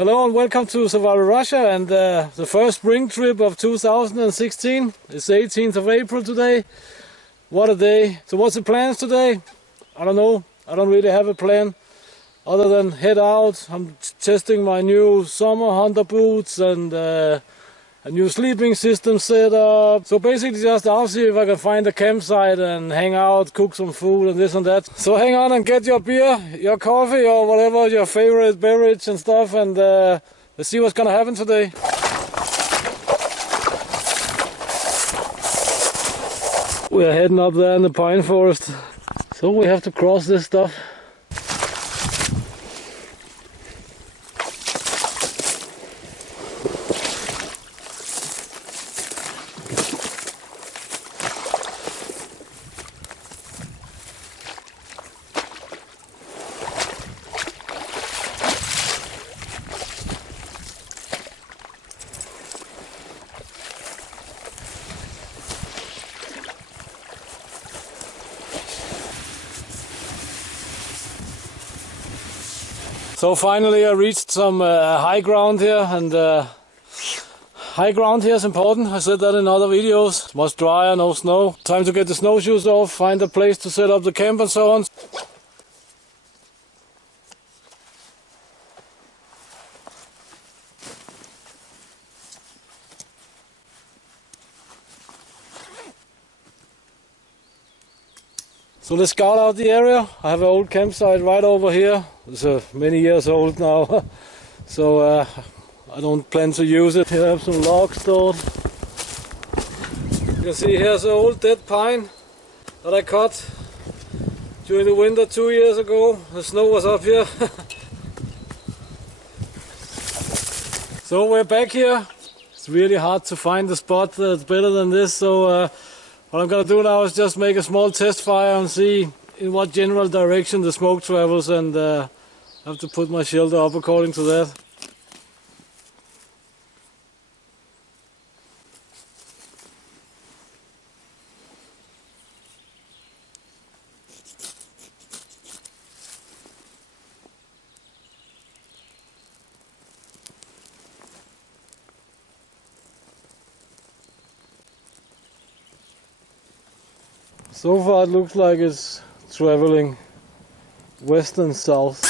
Hello and welcome to Survival Russia and the first spring trip of 2016. It's the 18th of April today. What a day. So what's the plans today? I don't know. I don't really have a plan other than head out. I'm testing my new summer hunter boots and a new sleeping system set up. So basically just out, see if I can find a campsite and hang out, cook some food and this and that. So hang on and get your beer, your coffee or whatever your favorite beverage and stuff, and let's see what's gonna happen today. We're heading up there in the pine forest. So we have to cross this stuff. So finally I reached some high ground here, and high ground here is important. I said that in other videos. It's much drier, no snow. Time to get the snowshoes off, find a place to set up the camp and so on. So let's scout out the area. I have an old campsite right over here. It's many years old now, so I don't plan to use it. Here I have some logs stored. You can see here's an old dead pine that I cut during the winter 2 years ago. The snow was up here. So we're back here. It's really hard to find a spot that's better than this, so what I'm going to do now is just make a small test fire and see in what general direction the smoke travels, and I have to put my shelter up according to that. So far it looks like it's traveling west and south.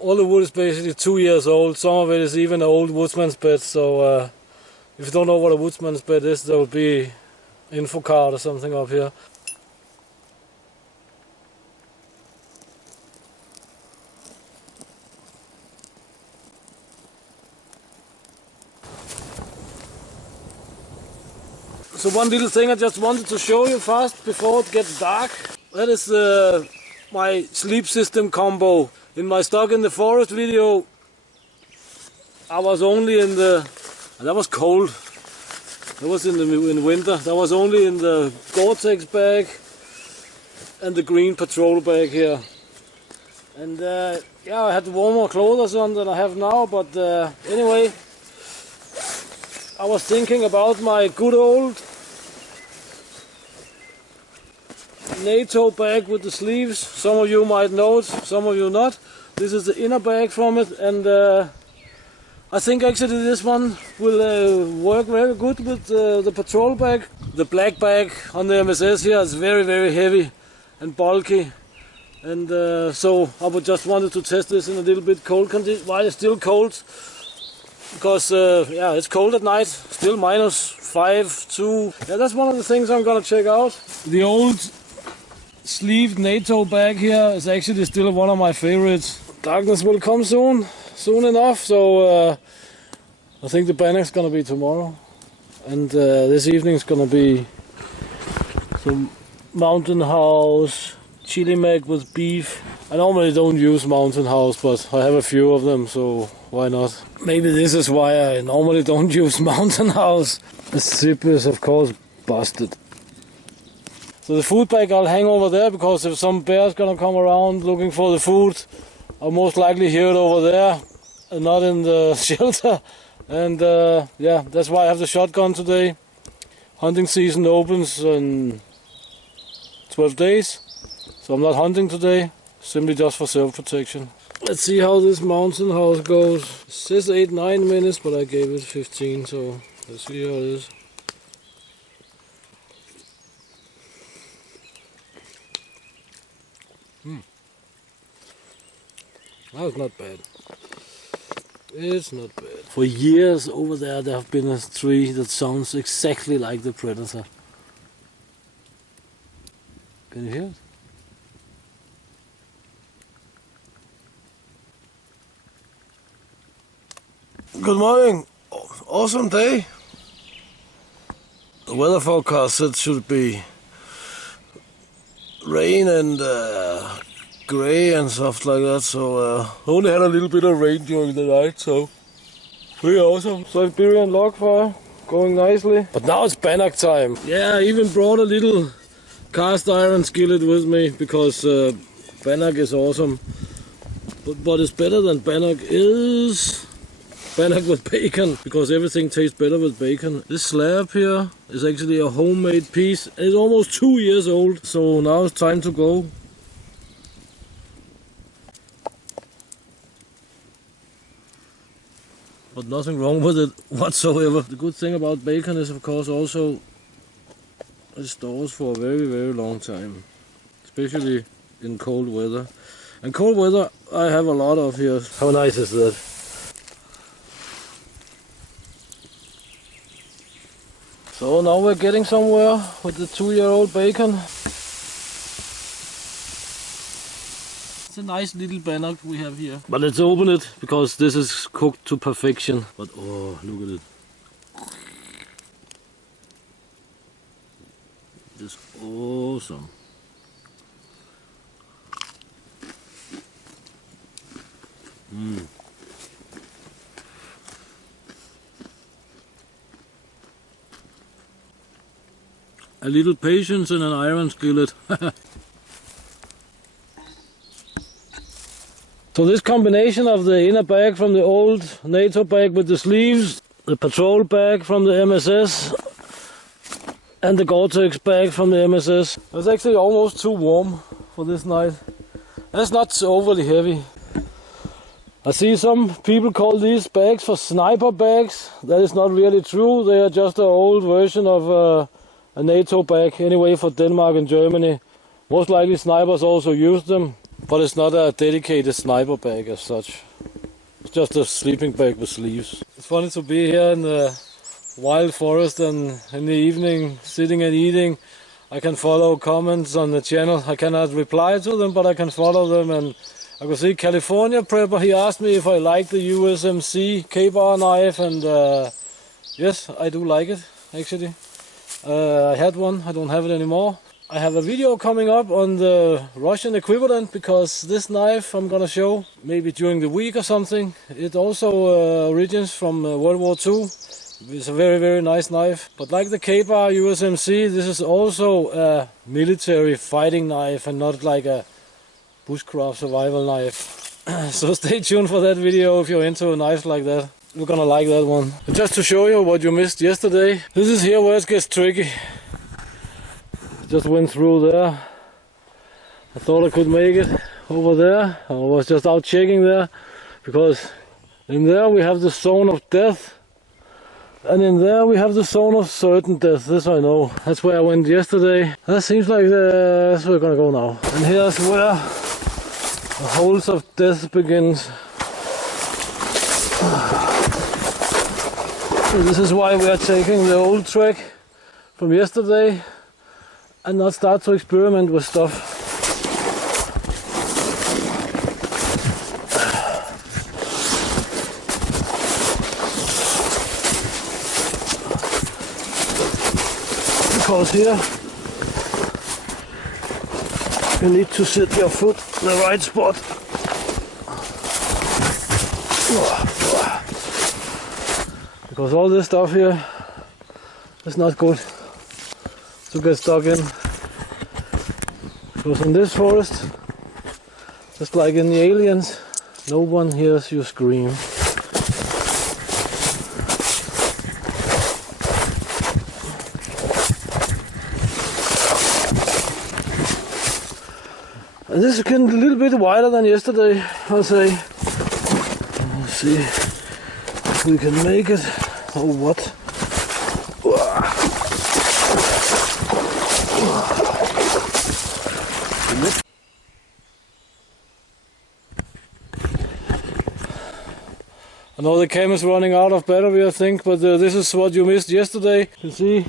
All the wood is basically 2 years old. Some of it is even an old woodsman's bed, so if you don't know what a woodsman's bed is, there will be info card or something up here. So one little thing I just wanted to show you fast before it gets dark. That is my sleep system combo. In my Stuck in the Forest video, I was only in the, that was cold, that was in winter, that was only in the Gore-Tex bag and the green patrol bag here. And yeah, I had warmer clothes on than I have now, but anyway, I was thinking about my good old NATO bag with the sleeves. Some of you might know it, some of you not. This is the inner bag from it, and I think actually this one will work very good with the patrol bag. The black bag on the MSS here is very, very heavy and bulky, and so I would just wanted to test this in a little bit cold condition while it's still cold, because yeah, it's cold at night, still -5, 2. Yeah, that's one of the things I'm gonna check out. The old sleeved NATO bag here is actually still one of my favorites. Darkness will come soon enough, so I think the bannoc's gonna be tomorrow, and this evening's gonna be some Mountain House chili mac with beef. I normally don't use Mountain House, but I have a few of them, so why not? Maybe this is why I normally don't use Mountain House. The zip is of course busted. So the food bag I'll hang over there, because if some bear's gonna come around looking for the food, I'll most likely hear it over there and not in the shelter. And yeah, that's why I have the shotgun today. Hunting season opens in 12 days, so I'm not hunting today, simply just for self-protection. Let's see how this Mountain House goes. It says 8-9 minutes, but I gave it 15, so let's see how it is. That's not bad. It's not bad. For years over there have been a tree that sounds exactly like the predator. Can you hear it? Good morning. Awesome day. The weather forecast said it should be rain and grey and stuff like that, so only had a little bit of rain during the night, so pretty awesome. Siberian log fire going nicely. But now it's bannock time. Yeah, I even brought a little cast iron skillet with me, because bannock is awesome. But what is better than bannock is bannock with bacon, because everything tastes better with bacon. This slab here is actually a homemade piece. It's almost 2 years old, so now it's time to go. But nothing wrong with it whatsoever. The good thing about bacon is of course also it stores for a very, very long time, especially in cold weather. And cold weather I have a lot of here. How nice is that? So now we're getting somewhere with the 2-year-old bacon. It's a nice little bannock we have here. But let's open it, because this is cooked to perfection. But oh, look at it. It's awesome. A little patience in an iron skillet. So this combination of the inner bag from the old NATO bag with the sleeves, the patrol bag from the MSS, and the Gore-Tex bag from the MSS. It's actually almost too warm for this night. And it's not so overly heavy. I see some people call these bags for sniper bags. That is not really true. They are just an old version of a NATO bag, anyway, for Denmark and Germany. Most likely snipers also use them, but it's not a dedicated sniper bag as such. It's just a sleeping bag with sleeves. It's funny to be here in the wild forest and in the evening sitting and eating. I can follow comments on the channel. I cannot reply to them, but I can follow them. And I could see California Prepper, he asked me if I like the USMC K-bar knife, and yes, I do like it actually. I had one, I don't have it anymore. I have a video coming up on the Russian equivalent, because this knife I'm gonna show maybe during the week or something. It also originates from World War II. It's a very, very nice knife. But like the K-bar USMC, this is also a military fighting knife and not like a bushcraft survival knife. So stay tuned for that video if you're into a knife like that. You're gonna like that one. And just to show you what you missed yesterday, this is here where it gets tricky. Just went through there. I thought I could make it over there. I was just out checking there, because in there we have the zone of death, and in there we have the zone of certain death. This I know. That's where I went yesterday. That seems like that's where we're gonna go now. And here's where the holes of death begins. So this is why we are taking the old track from yesterday and not start to experiment with stuff. because here you need to sit your foot in the right spot. Because all this stuff here is not good to get stuck in. Because in this forest, just like in the Aliens, no one hears you scream. And this is getting a little bit wider than yesterday, I'll say. Let's see if we can make it. Oh, what? I know the camera's running out of battery, I think, but this is what you missed yesterday. You can see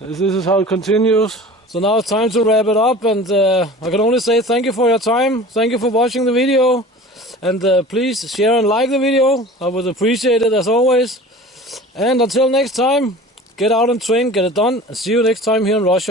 this is how it continues. So now it's time to wrap it up, and I can only say thank you for your time. Thank you for watching the video, and please share and like the video. I would appreciate it as always. And until next time, get out and train, get it done, and see you next time here in Russia.